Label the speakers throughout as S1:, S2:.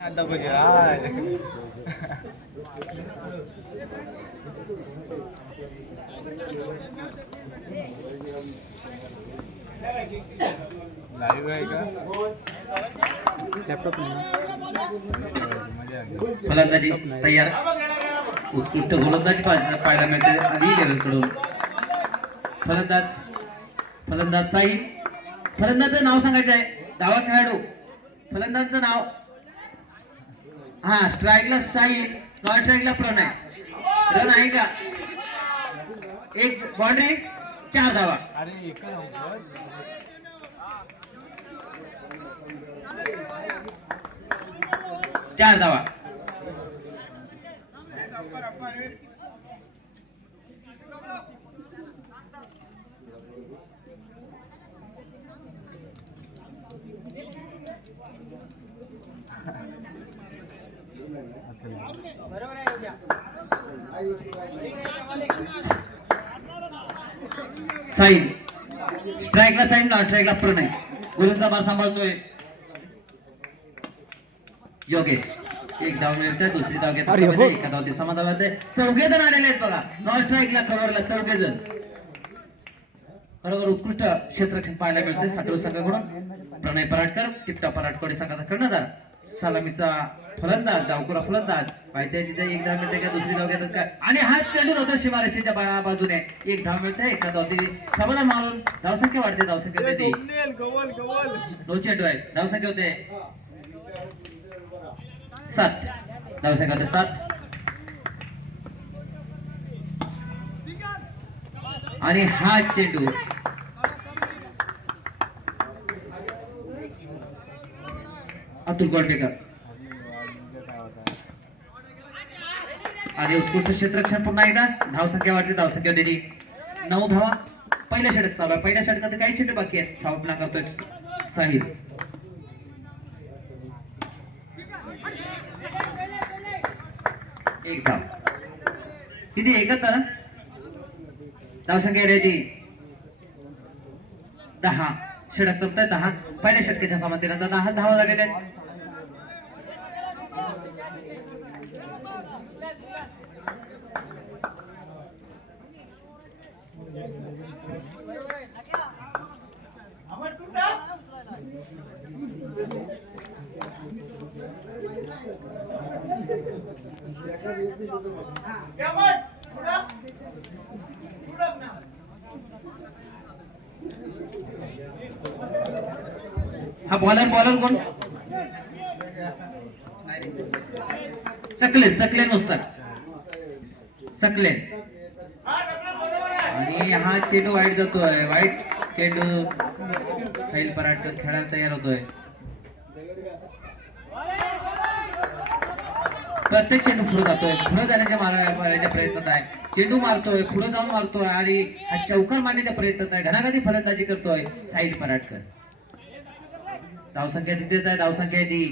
S1: हाय live आहे का laptop नाही
S2: फलंदाजी तयार. उत्कृष्ट गोलंदाजी पाहायला मिळते आधी लेवलकडून फलंदाज फलंदाज साई. फलंदाजचं नाव सांगायचं आहे. डावा खेळाडू. फलंदाजचं नाव हा स्ट्राईकला साई नॉन स्ट्राईकला प्रणय. रन आहे का? एक बाउंड्री चार धावा. चार धावा. साईन. स्ट्राईकला साईन नॉन स्ट्राईकला प्रणय गोलंदा मार सांभाळतोय. योगेश. एक धाव मिळते दुसरी धाव घेतात
S1: हो.
S2: एका धावती येते चौघे जण आलेले आहेत बघा. नॉन स्ट्राईकला कव्हरला चौघे जण खरोखर उत्कृष्ट क्षेत्ररक्षण पाहायला मिळते साठव संघाकडून प्रणय पराटकर टिपटा पराटकोडी संघाचा कर्णधार. सलामीचा फलंदाज डावकुरा फलंदाज. पाहिजे तिथे एक धाव मिळते का दुसरी धाव घेतात का? आणि हा चेंडू होता शिमारेषेच्या बाजूने. एक धाव मिळते एका धावती समाधान मारून. धावसंख्या वाढते धावसंख्या होते दोन चेंडू आहे धावसंख्या होते. सात. धावसंख्या होते सात. आणि हा चेंडू. अतुल गोलटेकर आणि उत्कृष्ट क्षेत्रक्षण पुन्हा एकदा. धावसंख्या वाटली धावसंख्या दिली नऊ धावा. पहिल्या षटक चालू आहे. पहिल्या षटकात काही चेंडू बाकी आहेत. सावपला करतोय साहिल. एक धाव. किती? एकच ना धावसंख्या रेडी दहा. षटक संपताय दहा. पहिल्या षटकेच्या समाप्तीनंतर दहा धावा लागलेल्या आहेत. हा बॉलर बॉलर कोण? सकले सकले नुसतं. सकले आणि हा चेंडू वाईट जातोय वाईट चेंडू सैल पराटकर खेळायला तयार होतोय. प्रत्येक चेंडू पुढे जातोय पुढे जाण्याच्या मारायच्या प्रयत्नात आहे. चेंडू मारतोय पुढे जाऊन मारतोय आणि हा चौकार मारण्याच्या प्रयत्नात आहे. घणाघाती फलंदाजी करतोय साहिल पराटकर धावसंख्या तिथेच आहे धावसंख्या ती.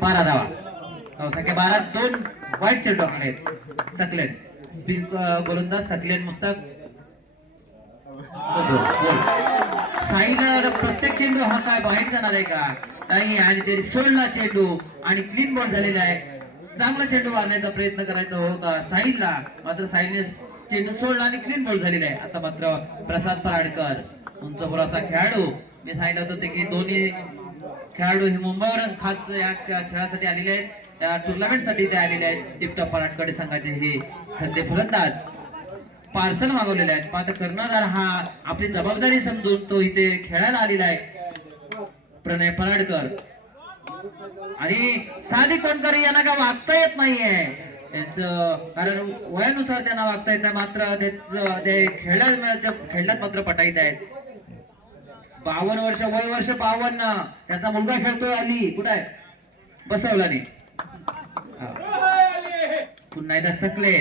S2: बारा धावा. धावसंख्या बारा दोन वाईट चेंडू आखले आहेत सकलेन स्पिन गोलंदाज सकलेन मुस्ताक. साईनं प्रत्येक चेंडू हा काय बाहेर जाणार आहे का? नाही आणि तरी सोडला चेंडू आणि क्लीन बॉल झालेला आहे. चांगला चेंडू मारण्याचा प्रयत्न करायचा होता साईला. मात्र साईनने चेंडू सोडला आणि क्लीन बॉल झालेला आहे. आता मात्र प्रसाद पराडकर उंच पुराचा खेळाडू. मी सांगितलं होतं की दोन्ही खेळाडू हे मुंबईवर खास या खेळासाठी आलेले आहेत. टुर्नामेंटसाठी ते आलेले आहेत. टिपटॉप पराटकडे संघाचे हे खंदे फलंदाज पार्सल मागवलेले आहेत. मात्र कर्णधार हा आपली जबाबदारी समजून तो इथे खेळायला आलेला आहे. प्रणय पराडकर आणि साधी कोणतरी यांना का वागता येत नाहीये. त्यांचं कारण वयानुसार त्यांना वागता येत मात्र त्याचं- ते खेळण्यात खेळण्यात मात्र पटाईत आहेत. बावन्न वर्ष वय वर्ष बावन्न. त्याचा मुलगा खेळतोय आली. कुठे आहे? बसवला नाही पुन्हा एकदा सकले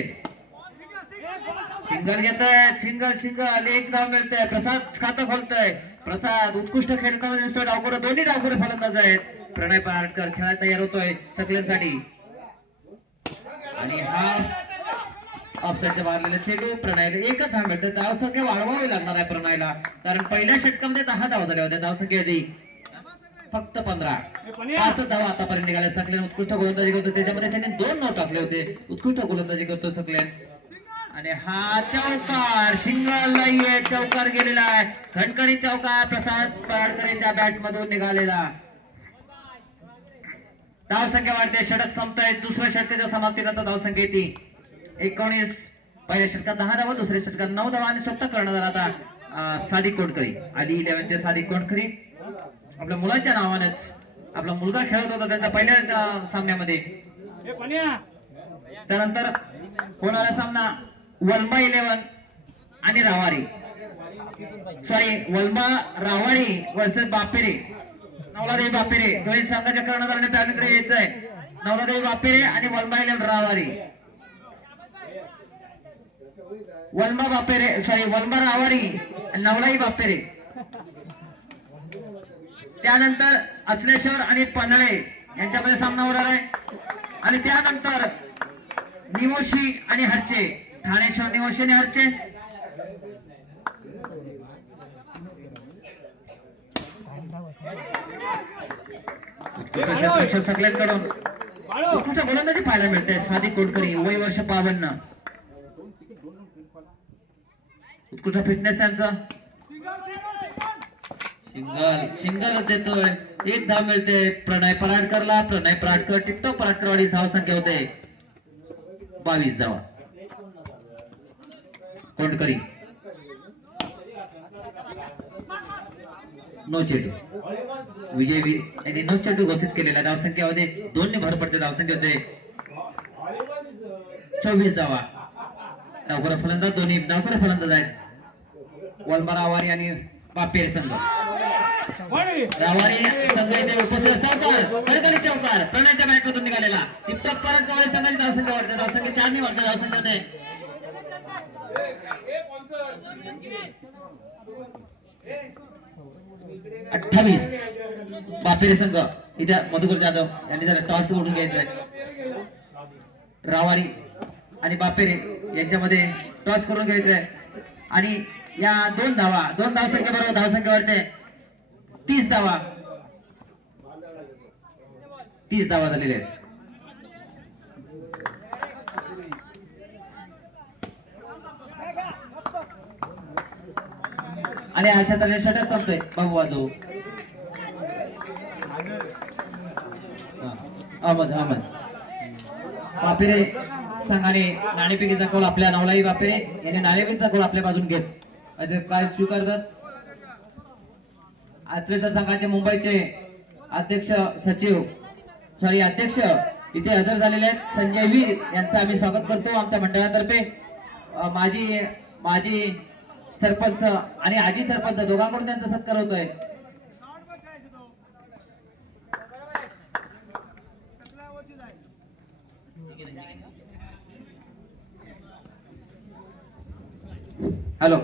S2: सिंगल घेत सिंगल सिंगल. एक धाव मिळतंय. प्रसाद खातं खोलतोय. प्रसाद उत्कृष्ट खेळताना दिसतोय. डावकुरे दोन्ही डावकुरे फलंदाज आहेत. प्रणय पराडकर खेळायला तयार होतोय सकलेसाठी आणि हा ऑफसाईडच्या मारलेला चेंडू प्रणय एकच धाव मिळते धावसंख्या वाढवावी लागणार आहे प्रणयला. कारण पहिल्या षटकामध्ये दहा धावा झाल्या होत्या धावसंख्या आधी. फक्त पंधरा. पाच धावा आतापर्यंत निघाल्या. सकले उत्कृष्ट गोलंदाजी करतो त्याच्यामध्ये त्याने दोन नाव टाकले होते. उत्कृष्ट गोलंदाजी करतो सकले आणि हा चौकार सिंगल नाहीये. चौकार गेलेला आहे. खणखणी चौकार प्रसाद पराडकरेच्या बॅट मधून निघालेला. धावसंख्या वाढते. षटक संपताय दुसऱ्या षटकाच्या समाप्तीनंतर धावसंख्या येते. एकोणीस. पहिल्या षटकात दहा धावा दुसऱ्या षटकात नऊ धावा. आणि स्वतः कर्णधार आता सादिक कोणकरी आली इलेव्हनचे सादिक कोणकरी आपल्या मुलाच्या नावानेच. आपला मुलगा खेळत होता त्यांच्या पहिल्या सामन्यामध्ये. त्यानंतर होणारा सामना वल्मा इलेव्हन आणि रावारी. Sorry वल्मा रावारी versus बापेरे. नवलादेवी बापेरे. दोन्ही संघाच्या कर्णधाराने पॅनकडे यायचं आहे नवलादेवी बापेरे आणि वल्मा इलेव्हन रावारी. वल्मा बापेरे सॉरी वल्मा रावारी नवलाई बापेरे. त्यानंतर अचलेश्वर आणि पन्हाळे यांच्यामध्ये सामना होणार आहे. आणि त्यानंतर निवोशी आणि हरचे. ठाणेश्वर निवोशी आणि हरचे. सगळ्यांकडून. उत्कृष्ट गोलंदाजी पाहायला मिळते सादिक कोडकरी वय वर्ष बावन्न. उत्कृष्ट फिटनेस त्यांचा सिंगल सिंगल देतोय एक धाव मिळते. प्रणय पराडकरला. प्रणय पराडकर टिकटॉक पराडकरवाडी धाव संख्या होते. बावीस धावा. कोंडकरी. नो चेटू विजय यांनी नो चेंडू घोषित केलेला धावसंख्यामध्ये दोन ने भर पडते धावसंख्या होते. चोवीस धावा. नवकर फलंदाज दोन्ही नवकर फलंदाज आहेत. वलमरावारी आणि बापेर संघ. रावारी संघ प्रणयच्या निघालेला. टिपटॉप परत कवळे संघाची धावसंख्या वाढते. धावसंख्या चार मी वाढते धावसंख्या होते अठ्ठावीस. बापेरे संघ. इथे मधुकर जाधव यांनी त्याला टॉस उडून घ्यायचा रावारी आणि बापेरे यांच्यामध्ये टॉस करून घ्यायचंय. आहे आणि या दोन धावा दोन धावसंख्या बरोबर धावसंख्या वाढते. तीस धावा. तीस धावा झालेल्या आहेत. आणि अशा तऱ्हे षटक संपतोय. बाबू वाजू अहमद अहमद. बापेरे संघाने नाणेफेकीचा गोल आपल्या नावलाही बापेरे. याने नाणेफेकीचा गोल आपल्या बाजून घेत. काय स्वीकारतात? आत्रेश्वर संघाचे मुंबईचे अध्यक्ष सचिव सॉरी अध्यक्ष इथे हजर झालेले आहेत. संजय वीर यांचं आम्ही स्वागत करतो आमच्या मंडळातर्फे. माझी माजी माजी सरपंच आणि आजी सरपंच दोघांकडून त्यांचा सत्कार होतोय. हॅलो.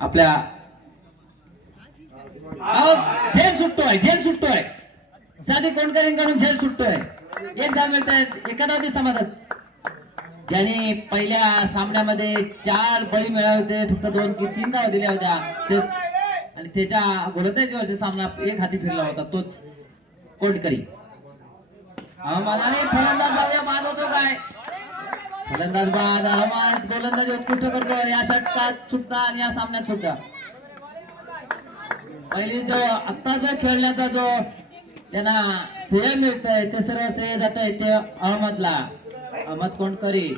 S2: आपल्या अहो, झेल सुटतोय झेल सुटतोय. साधी कोणकरींकडून झेल सुटतोय. एक धाव मिळत आहेत एका धावती समाजात ज्याने पहिल्या सामन्यामध्ये चार बळी मिळाले होते फक्त दोन की तीन धाव दिल्या होत्या तेच- आणि त्याच्या गोलंदाजीवरचा सामना एक हाती फिरला होता तोच कोणकरी. मला फलंदाज जाऊया बाद होतो काय? फलंदाज बाद अहमद गोलंदाज उत्कृष्ट करतो? या षटकात सुद्धा आणि या सामन्यात सुद्धा. पहिली जो आत्ता जो खेळण्याचा जो त्यांना श्रेय मिळतंय ते सर्व श्रेय जात आहे ते अहमदला. अहमद कोणकरी.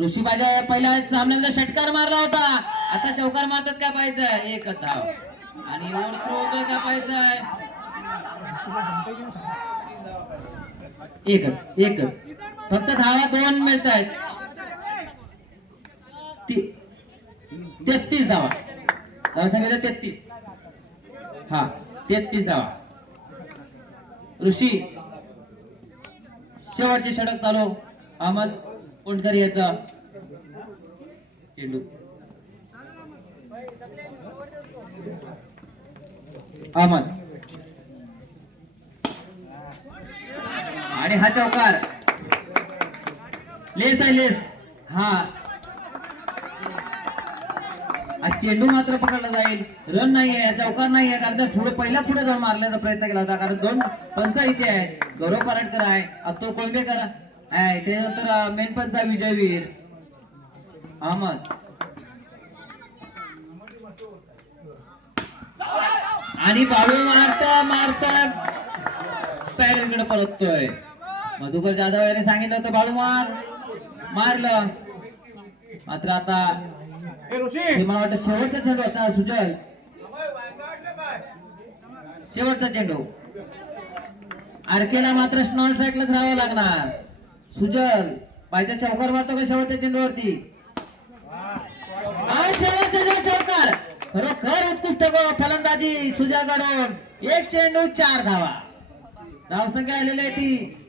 S2: ऋषी बाजा पहिल्या सामन्याला षटकार मारला होता. आता चौकार मारतात काय पाहिजे? एक धाव. आणि ओळखू का पाहिजे? एक एक. फक्त धावा दोन मिळत आहेत. तेहतीस धावा. धावा सांगितलं तेहतीस. हा तेहतीस धावा. ऋषी शेवटची षटक चालू. अहमद कोणकर याचा? चेंडू. अहमद. आणि हा चौकार. लेस आहे लेस. हा. चेंडू मात्र पकडला जाईल. रन नाहीये चौकार नाहीये कारण थोडं पहिला पुढे जाऊन मारण्याचा प्रयत्न केला होता कारण दोन पंच इथे आहेत. गौरव पराटकर आहे अतुल कोंडेकर आहे. त्याच्यानंतर मेन पंच आहे विजयवीर. अहमद. आणि बाळू मारता मारता. पॅरेंकडे परततोय मधुकर जाधव यांनी सांगितलं होतं बाळू मार. मारलं. मात्र आता मला वाटतं शेवटचा चेंडू होता सुजल शेवटचा चेंडू. आरकेला मात्र स्नॉल स्ट्राईकलाच राहावं लागणार. सुजल पाहिजे चौकार मारतो का शेवटच्या चेंडूवरती? शेवटचा चेंडू चौकार खरोखर उत्कृष्ट गो- फलंदाजी सुजलकडून एक चेंडू चार धावा. धावसंख्या आलेली आहे ती.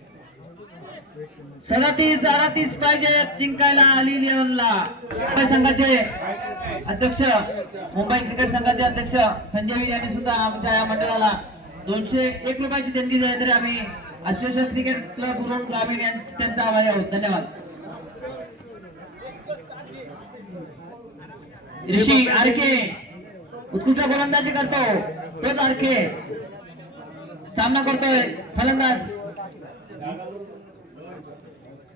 S2: सदतीस अडतीस पाहिजे जिंकायला आली लिओनला. मुंबई संघाचे अध्यक्ष मुंबई क्रिकेट संघाचे अध्यक्ष संजय यांनी सुद्धा आमच्या या मंडळाला दोनशे एक रुपयाची देणगी दिली तरी आम्ही असोसिएशन क्रिकेट क्लब उरण ग्रामीण त्यांचा आभारी आहोत. धन्यवाद. ऋषी आरके उत्कृष्ट गोलंदाजी करतो. तोच आरके सामना करतोय फलंदाज.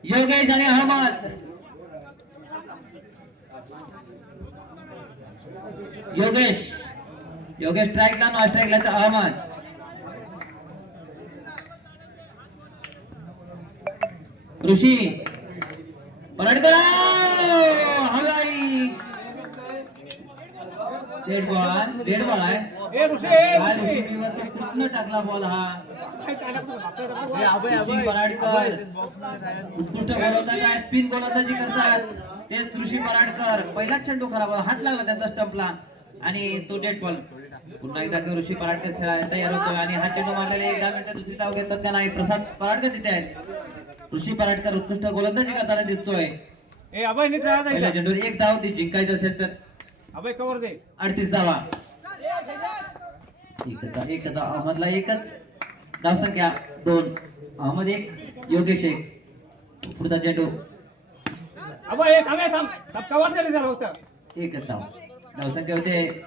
S2: योगेश आणि अहमद. योगेश. योगेश स्ट्राईकला नॉन स्ट्राईकला तर अहमद. ऋषी. परडकर. हवाई डेड बॉल डेड बॉल आहे टाकला बॉल हा. पराडकर उत्कृष्ट स्पिन गोलंदाजी करतात तेच ऋषी पराडकर पहिलाच चेंडू खराब होता. हात लागला त्यांचा स्टंपला आणि तो डेट बॉल पुन्हा एकदा तो ऋषी पराडकर खेळायला तयार होतो आणि हा चेंडू मारलेले एकदा मिनिटं दुसरी धाव घेतात का नाही? प्रसाद पराडकर तिथे आहेत. ऋषी पराडकर उत्कृष्ट गोलंदाजी करताना दिसतोय. एक धाव ती जिंकायचं असेल तर.
S1: अभय कवर दे.
S2: अडतीस धावा एकच धाव- एकच. धाव. अहमदला एकच धावसंख्या दोन. अहमद एक योगेश एक. पुढचा चेंडू
S1: अभय एक ए, थांब. थांब, कवर दे रे जरा होतं.
S2: एकच धाव धावसंख्या होते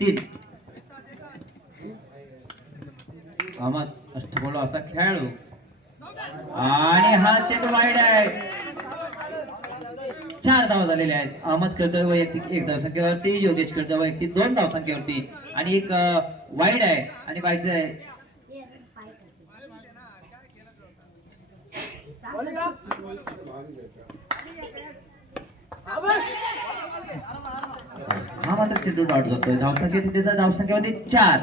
S2: तीन. अहमद अष्टगोल असा खेळाडू. आणि हा चेंडू वाईड आहे. चार धावा झालेल्या आहेत. अहमद खेळतोय वैयक्तिक एक धावसंख्येवरती योगेश खेळतोय वैयक्तिक दोन धावसंख्येवरती. आणि एक वाईड आहे आणि बाईचं आहे. हा मात्र चेंडू डॉट करतोय. धावसंख्या तिथे तर धावसंख्येमध्ये चार.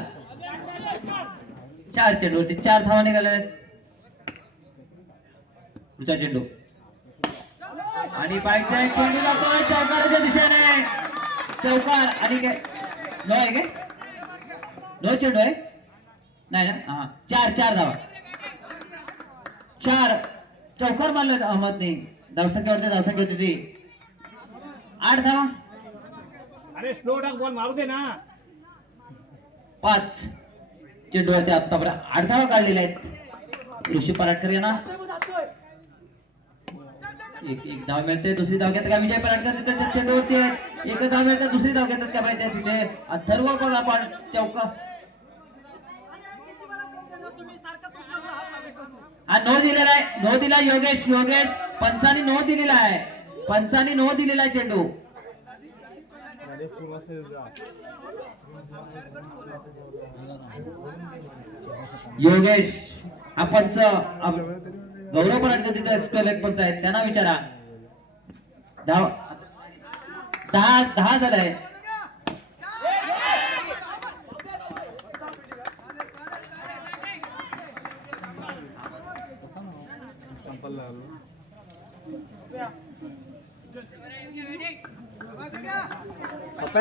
S2: चार चेंडूवरती चार धावा निघालेल्या आहेत. पुढचा चेंडू. आणि बाईकचा एक चेंडू जातोय चौकाराच्या दिशेने? चौकार. आणि काय? नो आहे काय? नो चेंडू आहे नाही ना? हा. चार चार धावा. चार. चौकार मारले अहमदने. धावसंख्यावरती धावसंख्या होती ती. आठ धावा.
S1: अरे स्लो डाक बॉल मारू दे ना.
S2: पाच. चेंडूवरती आतापर्यंत आठ धावा काढलेल्या आहेत. ऋषी पराटकर यांना. एक एक धाव मिळते दुसरी धाव घेतात का? विजय पराटकर तिथे चेंडूवरती आहेत. एक धाव मिळतात दुसरी धाव घेतात का पाहिजे तिथे? अथर्व बघा आपण? चौका हा नो दिलेला आहे. नो दिला योगेश योगेश. पंचानी नो दिलेला आहे. पंचानी नो दिलेला आहे चेंडू. योगेश हा पंच गौरव पराडकर तिथे स्क्वेअर लेग पंच आहेत त्यांना विचारा. दहा दहा दहा झालंय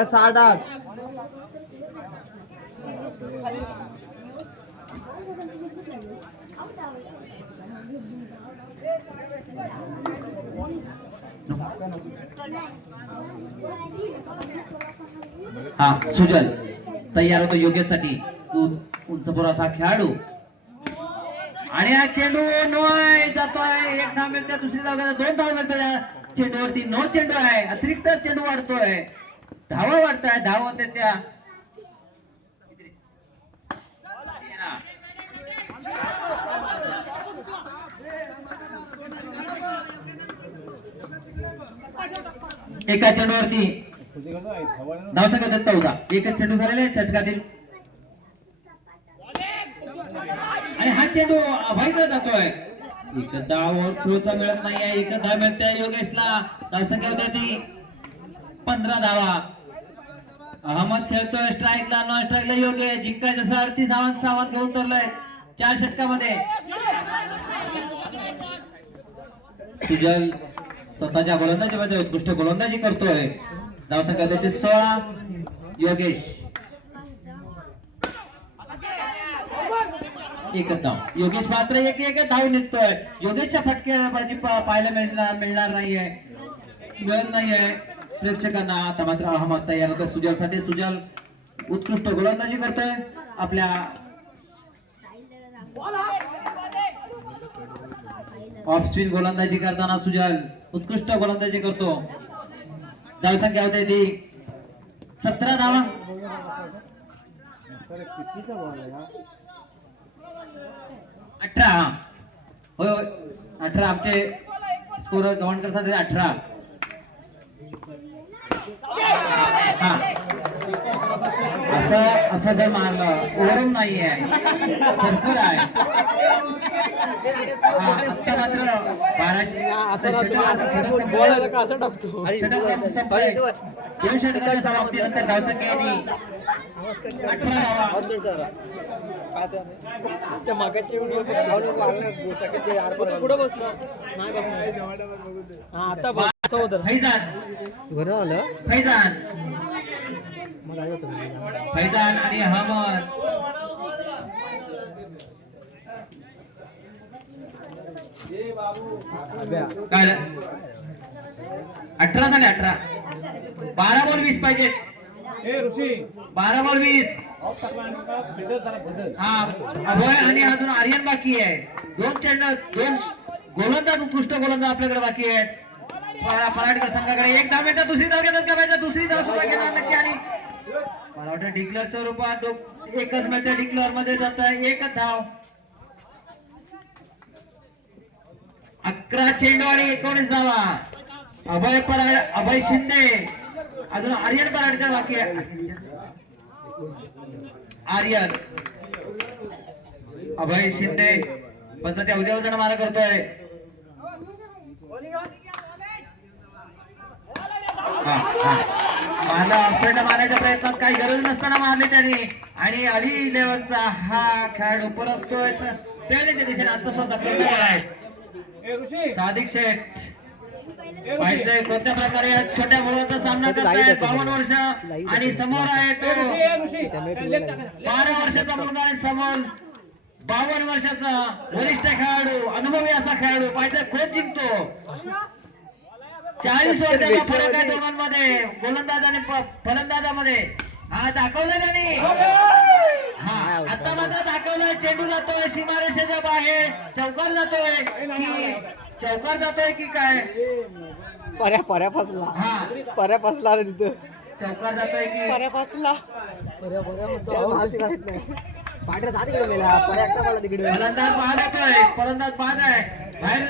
S1: साठ आठ.
S2: हा सुजल तयार होतो योग्यसाठी उंचपुर असा खेळाडू. आणि हा चेंडू नोय जातोय. एक धाव मिळते दुसरी धाव घेतात, दोन धाव मिळते. चेंडूवरती नो चेंडू आहे. अतिरिक्त चेंडू वाढतोय. धावा वाढताय धाव होते त्या. एका चेंडूवरती. धावसंख्या होतात चौदा. एकच चेंडू झालेला आहे षटकातील. आणि हा चेंडू अभयकडे जातोय. एक धाव खेळता मिळत नाहीये. एक धाव मिळते योगेशला. धावसंख्या होते ती पंधरा धावा. अहमद खेळतोय स्ट्राईकला नॉन स्ट्राईकला योग्य जिंकायचं असं अडतीस धावांचं सामान घेऊन उतरलंय चार षटकामध्ये. स्वतःच्या गोलंदाजीमध्ये उत्कृष्ट गोलंदाजी करतोय. धावसंख्या त्याची सोळा योगेश. एक धाव. योगेश मात्र एक एक धाव निघतोय. योगेशच्या फटके पा- पाहायला मिळणार मिळणार नाहीये. मिळत नाहीये. प्रेक्षकांना आता मात्र अहमद तयार होतो सुजलसाठी सुजल उत्कृष्ट गोलंदाजी करतोय. आपल्या ऑफ स्पिन गोलंदाजी करताना सुजल. उत्कृष्ट गोलंदाजी करतो. धावसंख्या होते ती. सतरा धावा. अठरा. हा. होय होय. अठरा. आमचे स्कोर गव्हाणकर सांगते अठरा. हा. असं असं जर मारलं ओव्हरऑल नाही आहे. सरकार आहे हा.
S3: त्या मागाचे व्हिडिओ पुढे बसलो? नाही बसणार हा आता बस. आलं
S2: फैजान आणि अहमद काय रे? अठरा झाले अठरा. बारा बॉल वीस पाहिजे.
S1: ए ऋषी.
S2: बारा बॉल वीस. हा अभय आणि अजून आर्यन बाकी आहे. दोन चेंडू दोन गोलंदाज उत्कृष्ट गोलंदाज आपल्याकडे बाकी आहेत. परा- पराडकर संघाकडे. एक धाव मिळतात दुसरी धाव घेतात का पाहिजे दुसरी धाव सुद्धा घेणार नक्की आणि मला वाटतं डिक्लेअरच्या रूपात एकच मिळते डिक्लेअरमध्ये जात आहे. एकच धाव. अकरा चेंडू आणि एकोणीस धावा. अभय पराड अभय शिंदे. अजून आर्यन पराडकर बाकी आर्यन. अभय शिंदे. पंचाच्या उद्या उद्या मारा करतोय. मारला ऑफसाईड मारण्याच्या प्रयत्नात काही गरज नसताना मारले त्याने. आणि अली लेवलचा हा खेळाडू परततोय. पेरणीच्या दिशेने आत्मस्वतः करणार आहे
S1: ए ऋषी.
S2: सादिक शेठ. पाहिजे कोणत्या प्रकारे या छोट्या मुलाचा सामना करताय. बावन्न वर्ष आणि समोर आहे तो. बारा वर्षाचा मुलगा आहे समोर. बावन्न वर्षाचा वरिष्ठ खेळाडू अनुभवी असा खेळाडू. पाहिजे कोण जिंकतो. चाळीस वर्षाचा फरक आहे दोघांमध्ये गोलंदाज आणि फलंदाजामध्ये. हा दाखवलं त्यांनी. हा आता मात्र दाखवलंय चेंडू जातोय सीमारेषेच्या बाहेर. चौकार जातोय की चौकार जातोय की काय?
S3: पर्या पर्या फसला.
S2: हा.
S3: पर्या फसला रे तिथं.
S2: चौकार जातोय की
S3: पर्या फसला. पर्या पर्या म्हणतो पांढऱ्या जा तिकडे मेला पर्या एकटा पडला तिकडे.
S2: फलंदाज बाद आहे फलंदाज बाद आहे. बाहेर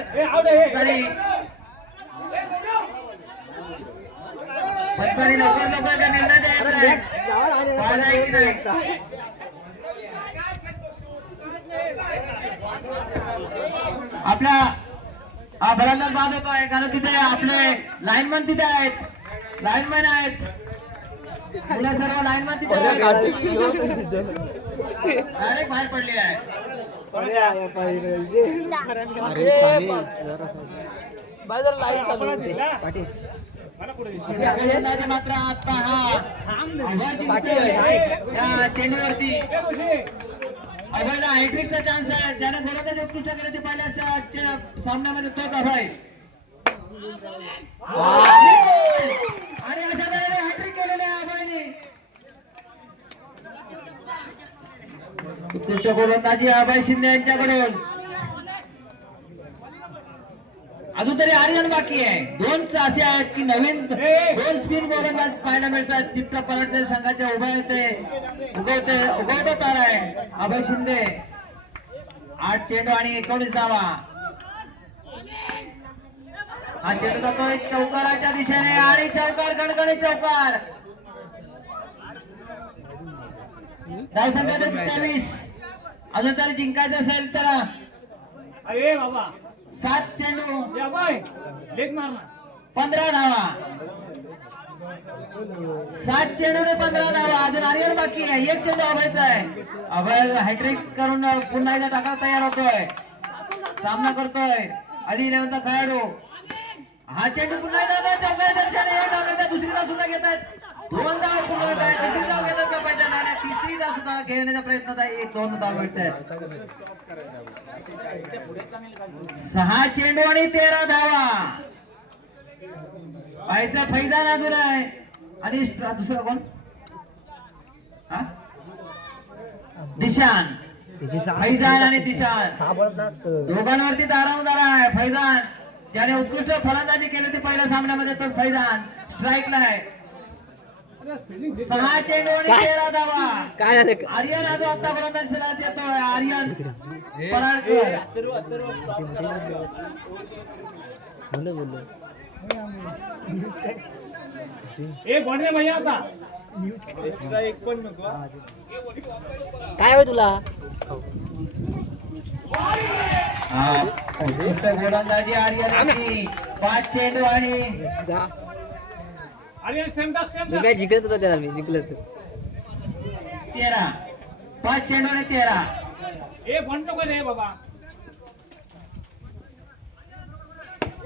S1: ए आउट आहे.
S2: तरी पंचाने लवकर लवकर का निर्णय द्यायचा आहे. बाद आहे की नाही? आपल्या हा फलंदाज बाद होतो आहे कारण तिथे आपले लाईनमन तिथे आहेत लाईनमॅन आहेत मुलं सर्व लाईनमन तिथे आहेत डायरेक्ट बाहेर पडली आहे
S3: बाजार लाइट चालू
S2: मात्र आता हा चेंडूवरती. अभयला चान्स आहे. त्याने गोलंदाज उत्कृष्ट केले ते पहिल्याच्या आजच्या सामन्यामध्ये तोच अभय आणि अशा तऱ्हेने हॅट्रिक केलेले अभयने उत्कृष्ट गोलंदाजी अभय शिंदे यांच्याकडून. अजून तरी आर्यन बाकी आहे. दोन असे आहेत की नवीन दोन स्पिन गोलंदाज पाहायला मिळतात. चित्त पलटते संघाच्या उभा येते उगवते उगवता तारा आहे. अभय शिंदे. आठ चेंडू आणि एकोणीस धावा हा चेंडू जातोय चौकाराच्या दिशेने आणि चौकार गणगणी चौकार. धाव संख्या तेवीस अजून तरी जिंकायचं असेल तर
S1: अरे बाबा.
S2: सात चेंडू.
S1: लेग मारना
S2: पंधरा धावा. सात चेंडूने पंधरा धावा. अजून आर्यन बाकी आहे. एक चेंडू अभयचा आहे. अभय हॅट्रिक करून पुन्हा एकदा टाकायला तयार होतोय. सामना करतोय. अडी इलेव्हनचा खेळाडू. हा चेंडू पुन्हा एकदा चौकाच्या धाव दुसरी धाव सुद्धा दोन धाव होत आहेत तिसरी धाव घेतात का पाहिजे नाही तिसरी सुद्धा घेण्याच्या प्रयत्नात आहे एक दोन धाव मिळतात सहा चेंडू आणि तेरा धावा. पाहायचा फैजान अजून आहे. आणि दुसरा कोण? दिशान. फैजान आणि दिशान. दोघांवरती दारावणार आहे. फैजान. ज्याने उत्कृष्ट फलंदाजी केली ती पहिल्या सामन्यामध्ये तर फैजान. स्ट्राईकला आहे. सहा चेंडू आणि तेरा धावा
S3: काय झालं?
S2: आर्यन आज आतापर्यंत सलात येतोय. आर्यन पराडकर
S3: बोललो बोललो.
S1: एक बॉन्डे भैया आता.
S3: काय होय तुला?
S2: हा, उत्कृष्ट गोलंदाजी आर्यन पाच चेंडू आणि
S3: जा
S1: अरे सेम टाक सेम
S3: मी काय जिंकत होता त्याला मी जिंकलंच.
S2: तेरा. पाच चेंडू आणि तेरा.
S1: ए बॉन्ड नको रे बाबा.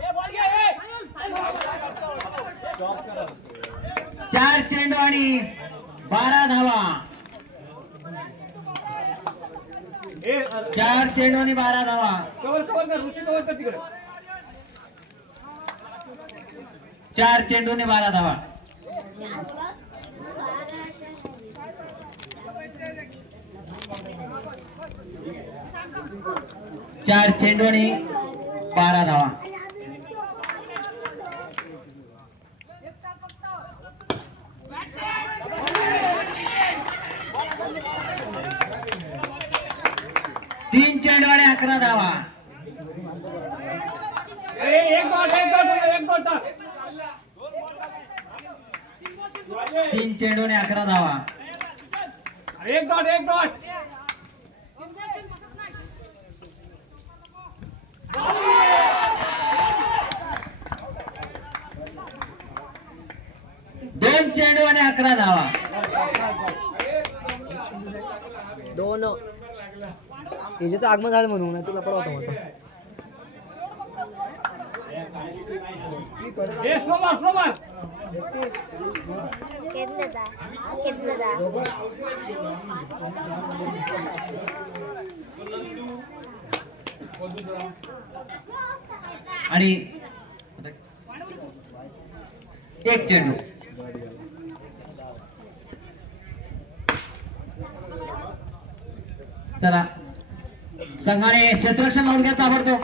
S1: ए बॉल घे ए.
S2: चार चेंडू आणि बारा धावा.
S1: ए
S2: चार चेंडू आणि बारा धावा.
S1: कवर कवर कर रुची कवर कर तिकडे.
S2: चार चेंडू आणि बारा धावा. चार चेंडू आणि बारा धावा. तीन चेंडू आणि अकरा धावा.
S1: एक बॉल एक बॉल एक बॉल.
S2: तीन चेंडू आणि अकरा धावा.
S1: एक डॉट एक डॉट
S2: दोन चेंडू आणि अकरा धावा.
S3: दोन. याच्याचं आगमन झालं म्हणून नाही तुला पडवा होता
S1: ए स्लो मार स्लो मार
S4: కిందదా కిందదా
S2: आणि एक चेंडू चला संघाने क्षेत्ररक्षण लावून घ्या ताबडतोब